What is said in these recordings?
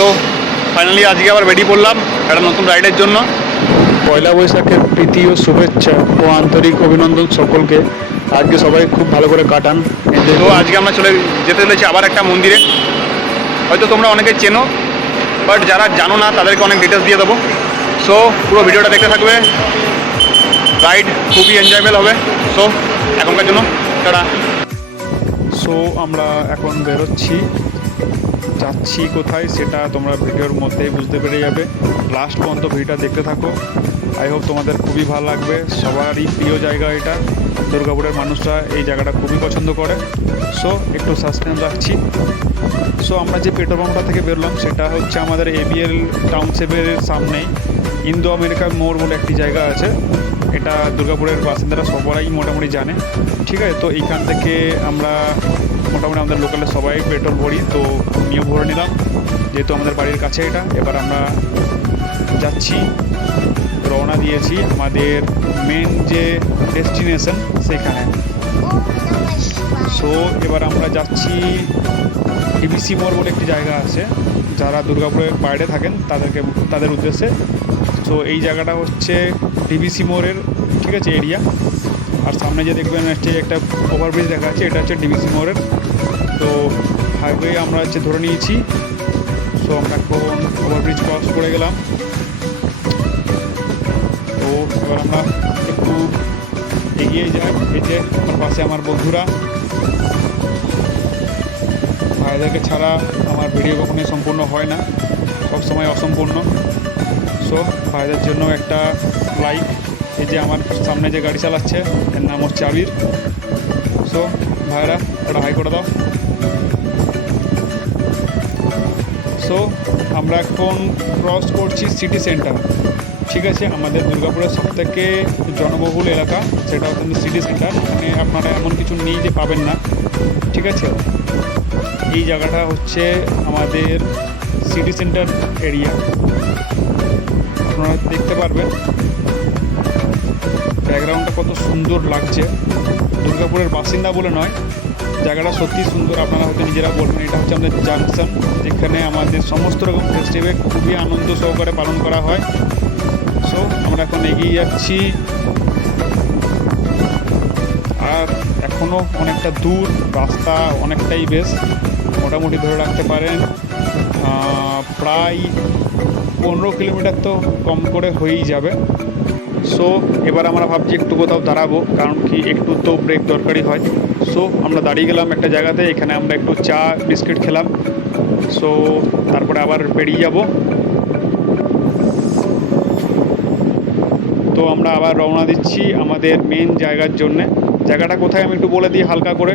So finally আজকে আবার বেরিয়ে পড়লাম একটা নতুন রাইডের জন্য। পয়লা বৈশাখের প্রীতি ও শুভেচ্ছা ও আন্তরিক অভিনন্দন সকলকে। আজকে সবাই খুব ভালো করে কাটান তো আজকে আমরা চলে যেতে চলেছি আবার একটা মন্দিরে। হয়তো তোমরা অনেকে চেনো বাট যারা জানো না তাদেরকে অনেক ডিটেলস দিয়ে দেবো। সো পুরো ভিডিওটা দেখতে থাকবে। রাইড খুবই এনজয়েবল হবে। সো এখনকার জন্য তারা সো আমরা এখন বেরোচ্ছি। যাচ্ছি কোথায় সেটা তোমরা ভিডিওর মধ্যেই বুঝতে পেরে যাবে। লাস্ট পর্যন্ত ভিডিওটা দেখতে থাকো। আই হোপ তোমাদের খুবই ভালো লাগবে। সবারই প্রিয় জায়গা এটা। দুর্গাপুরের মানুষরা এই জায়গাটা খুবই পছন্দ করে। সো একটু সাসপেন্স রাখছি। সো আমরা যে পেট্রোল পাম্পটা থেকে বেরোলাম, সেটা হচ্ছে আমাদের এবিএল টাউনশিপের সামনেই। ইন্দো আমেরিকা মোড় বলে একটি জায়গা আছে। এটা দুর্গাপুরের বাসিন্দারা সবাই মোটামুটি জানে। ঠিক আছে, তো এইখান থেকে আমরা মোটামুটি আমাদের লোকালে সবাই পেট্রোল ভরি। তো নিয়ে ভরে নিলাম। যেহেতু আমাদের বাড়ির কাছে এটা, এবার আমরা যাচ্ছি। রওনা দিয়েছি আমাদের মেন যে ডেস্টিনেশন সেখানে। সো এবার আমরা যাচ্ছি ডিবিসি মোড় বলে একটি জায়গা আছে। যারা দুর্গাপুরের বাইরে থাকেন, তাদেরকে, তাদের উদ্দেশ্যে সো এই জায়গাটা হচ্ছে ডিবিসি মোড়ের, ঠিক আছে এরিয়া আর সামনে যে দেখবেন হচ্ছে একটা ওভারব্রিজ দেখা যাচ্ছে, এটা হচ্ছে ডিবিসি মোড়ের। তো হাইওয়ে আমরা হচ্ছে ধরে নিয়েছি। সো আমরা এখন ওভারব্রিজ ক্রস করে গেলাম। তো, এবার আমরা একটু এগিয়ে যাই। যে, আমার পাশে আমার বন্ধুরা। ভাইদেরকে ছাড়া আমার ভিডিও কখনোই সম্পূর্ণ হয় না। সব সময় অসম্পূর্ণ। সো ভাইদের জন্য একটা লাইক এই যে আমার সামনে যে গাড়ি চালাচ্ছে, এর নাম হচ্ছে আবির। সো ভাইরা একটা হাই করে দাও। সো আমরা এখন ক্রস করছি সিটি সেন্টার ঠিক আছে, আমাদের দুর্গাপুরের সবথেকে জনবহুল এলাকা, সেটা হচ্ছে সিটি সেন্টার মানে আপনারা এমন কিছু নেই যে পাবেন না। ঠিক আছে? এই জায়গাটা হচ্ছে আমাদের সিটি সেন্টার এরিয়া আপনারা দেখতে পারবেন ব্যাকগ্রাউন্ডটা কত সুন্দর লাগছে। দুর্গাপুরের বাসিন্দা বলে নয়, জায়গাটা সত্যি সুন্দর, আপনারা হয়তো নিজেরা বলবেন। এটা হচ্ছে আমাদের জাংশন যেখানে আমাদের সমস্ত রকম ফেস্টিভ্যাল খুবই আনন্দ সহকারে পালন করা হয়। সো আমরা এখন এগিয়ে যাচ্ছি। আর এখনও অনেকটা দূর, রাস্তা অনেকটাই বেশ, মোটামুটি ধরে রাখতে পারেন। প্রায় পনেরো কিলোমিটার তো কম করে হয়েই যাবে। সো এবার আমরা ভাবছি একটু কোথাও দাঁড়াবো, কারণ কি একটু তো ব্রেক দরকারই হয়। সো আমরা দাঁড়িয়ে গেলাম একটা জায়গাতে, এখানে আমরা একটু চা, বিস্কিট খেলাম। সো তারপরে আবার বেরিয়ে যাব। তো আমরা আবার রওনা দিচ্ছি আমাদের মেন জায়গার জন্যে। জায়গাটা কোথায় আমি একটু বলে দিই হালকা করে।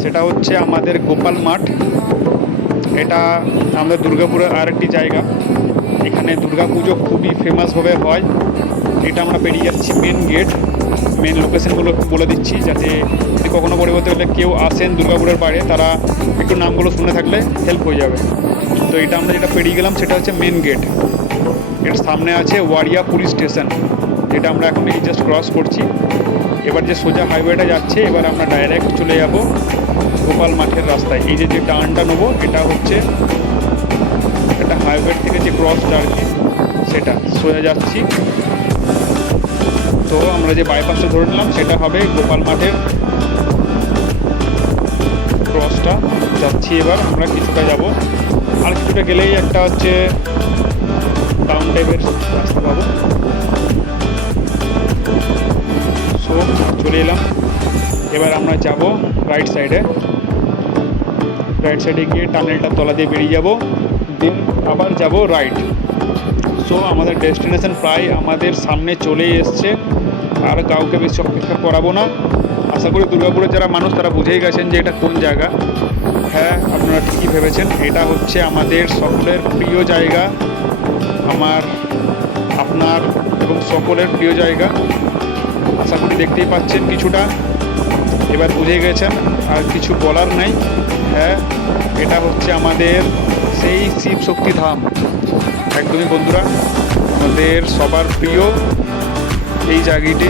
সেটা হচ্ছে আমাদের গোপাল মাঠ। এটা আমাদের দুর্গাপুরের আরেকটি জায়গা। এখানে দুর্গা পুজো খুবই ফেমাসভাবে হয়। এটা আমরা পেরিয়ে যাচ্ছি মেন গেট মেন লোকেশনগুলো বলে দিচ্ছি যাতে কখনো পরিবর্তে হলে কেউ আসেন দুর্গাপুরের বাইরে, তারা একটু নামগুলো শুনে থাকলে হেল্প হয়ে যাবে। তো এটা আমরা যেটা পেরিয়ে গেলাম সেটা হচ্ছে মেন গেটের সামনে আছে ওয়ারিয়া পুলিশ স্টেশন। যেটা আমরা এখন এই জাস্ট ক্রস করছি। এবার যে সোজা হাইওয়েটা যাচ্ছে, এবার আমরা ডাইরেক্ট চলে যাব গোপাল মাঠের রাস্তায়। এই যে যে টার্নটা নেব, এটা হচ্ছে একটা হাইওয়ে থেকে যে ক্রসটা আর কি, সেটা। সোজা যাচ্ছি। তো আমরা যে বাইপাসটা ধরে নিলাম, সেটা হবে গোপাল মাঠের ক্রসটা যাচ্ছি এবার, আমরা কিছুটা যাব। আর কিছুটা গেলেই একটা হচ্ছে টাউন টাইপের রাস্তা পাবো। সো চলে এলাম। এবার আমরা যাব রাইট সাইডে রাইট সাইডে গিয়ে টানেলটা তলা দিয়ে বেরিয়ে যাব। দেন আবার যাব রাইট সো আমাদের ডেস্টিনেশন প্রায় আমাদের সামনে চলে এসছে। আর কাউকে বেশি অপেক্ষা করাবো না। আশা করি দুর্গাপুরের যারা মানুষ, তারা বুঝেই গেছেন যে এটা কোন জায়গা। হ্যাঁ আপনারা ঠিকই ভেবেছেন। এটা হচ্ছে আমাদের সকলের প্রিয় জায়গা। আমার, আপনার এবং সকলের প্রিয় জায়গা। আশা করি দেখতেই পাচ্ছেন কিছুটা। এবার বুঝে গেছেন, আর কিছু বলার নাই। হ্যাঁ এটা হচ্ছে আমাদের সেই শিব শক্তি ধাম। একদমই বন্ধুরা, আমাদের সবার প্রিয় এই জায়গাটি,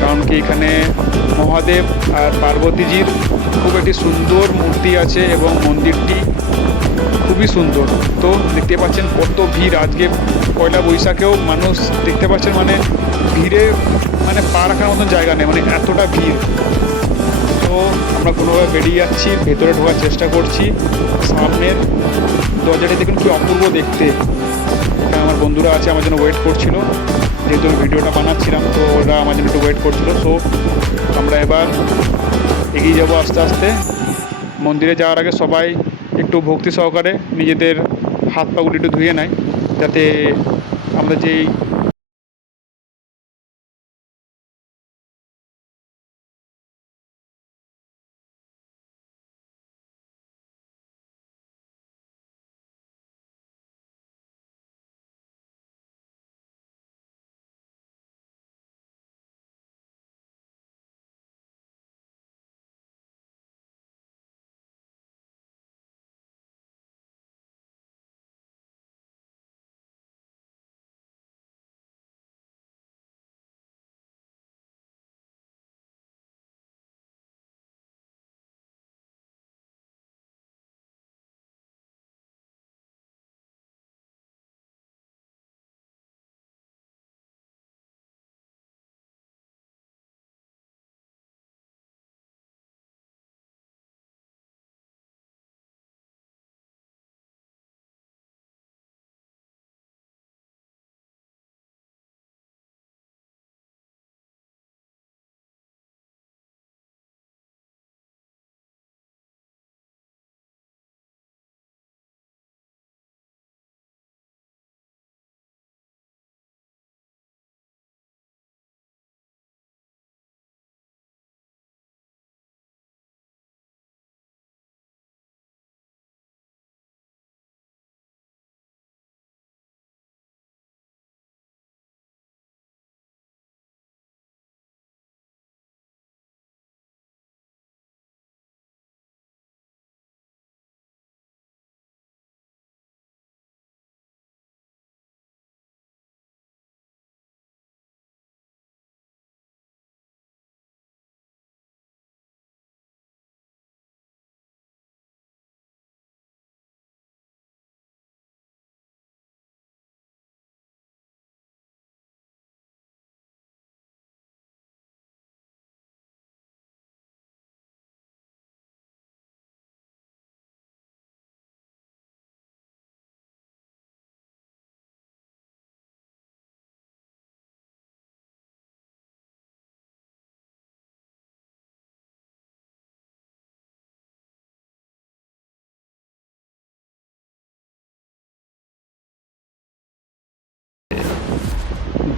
কারণ কি এখানে মহাদেব আর পার্বতীজির খুব একটি সুন্দর মূর্তি আছে এবং মন্দিরটি খুবই সুন্দর। তো দেখতে পাচ্ছেন কত ভিড়। আজকে পয়লা বৈশাখেও মানুষ দেখতে পাচ্ছেন মানে ভিড়ে মানে পা রাখার মতন জায়গা নেই মানে এতটা ভিড়। আমরা কোনোভাবে বেরিয়ে যাচ্ছি, ভেতরে ঢোকার চেষ্টা করছি। সামনের দরজাটি দেখুন কি অপূর্ব দেখতে। এখানে আমার বন্ধুরা আছে, আমার জন্য ওয়েট করছিল। যেহেতু আমি ভিডিওটা বানাচ্ছিলাম, তো ওরা আমার জন্য একটু ওয়েট করছিল। সো আমরা এবার এগিয়ে যাব আস্তে আস্তে। মন্দিরে যাওয়ার আগে সবাই একটু ভক্তি সহকারে নিজেদের হাত পাগুলি একটু ধুয়ে নেয়, যাতে আমরা যেই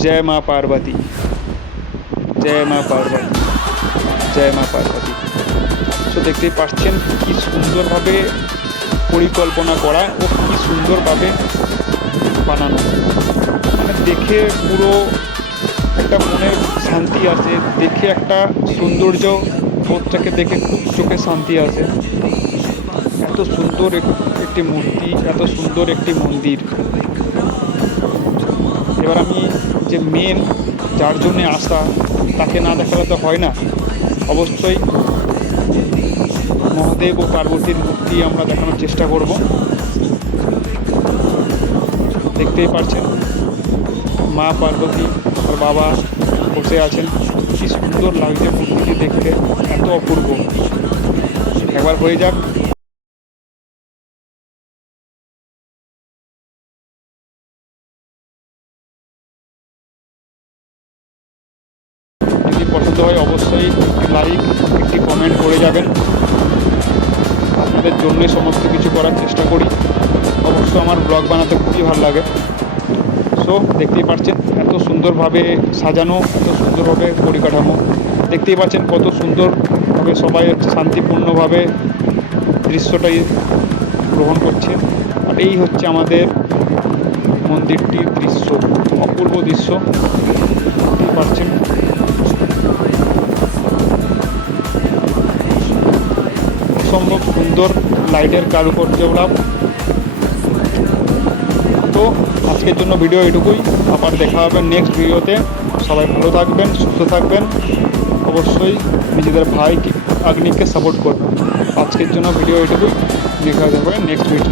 জয় মা পার্বতী। জয় মা পার্বতী। জয় মা পার্বতী। তো দেখতেই পাচ্ছেন কি সুন্দরভাবে পরিকল্পনা করা ও কি সুন্দরভাবে বানানো। মানে দেখে পুরো একটা মনে শান্তি আসে, দেখে একটা সৌন্দর্য বোধটাকে দেখে খুব চোখে শান্তি আসে। এত সুন্দর এক- একটি মূর্তি, এত সুন্দর একটি মন্দির। এবার আমি যে মেন যার জন্যে আসা তাকে না দেখালে তো হয় না। অবশ্যই মহাদেব ও পার্বতীর মূর্তি আমরা দেখানোর চেষ্টা করব। দেখতেই পারছেন, মা পার্বতী আর বাবা বসে আছেন। কি সুন্দর লাগছে মূর্তিটি দেখতে, এত অপূর্ব। একবার হয়ে যাক। পছন্দ হয় অবশ্যই একটি লাইক একটি কমেন্ট করে যাবেন। আপনাদের জন্যে সমস্ত কিছু করার চেষ্টা করি। অবশ্য আমার ব্লগ বানাতে খুবই ভালো লাগে। সো দেখতেই পাচ্ছেন এত সুন্দরভাবে সাজানো, এত সুন্দরভাবে পরিকাঠামো। দেখতেই পাচ্ছেন কত সুন্দরভাবে সবাই শান্তিপূর্ণভাবে দৃশ্যটাই গ্রহণ করছে আর এই হচ্ছে আমাদের মন্দিরটির দৃশ্য, অপূর্ব দৃশ্য। দেখতেই পাচ্ছেন। অসম্ভব সুন্দর লাইটের কারুকার্যকলাপ তো আজকের জন্য ভিডিও এটুকুই। আবার দেখা হবে নেক্সট ভিডিওতে সবাই ভালো থাকবেন, সুস্থ থাকবেন। অবশ্যই নিজেদের ভাই আগ্নিককে সাপোর্ট করবেন। আজকের জন্য ভিডিও এটুকুই। দেখা যাবে নেক্সট ভিডিও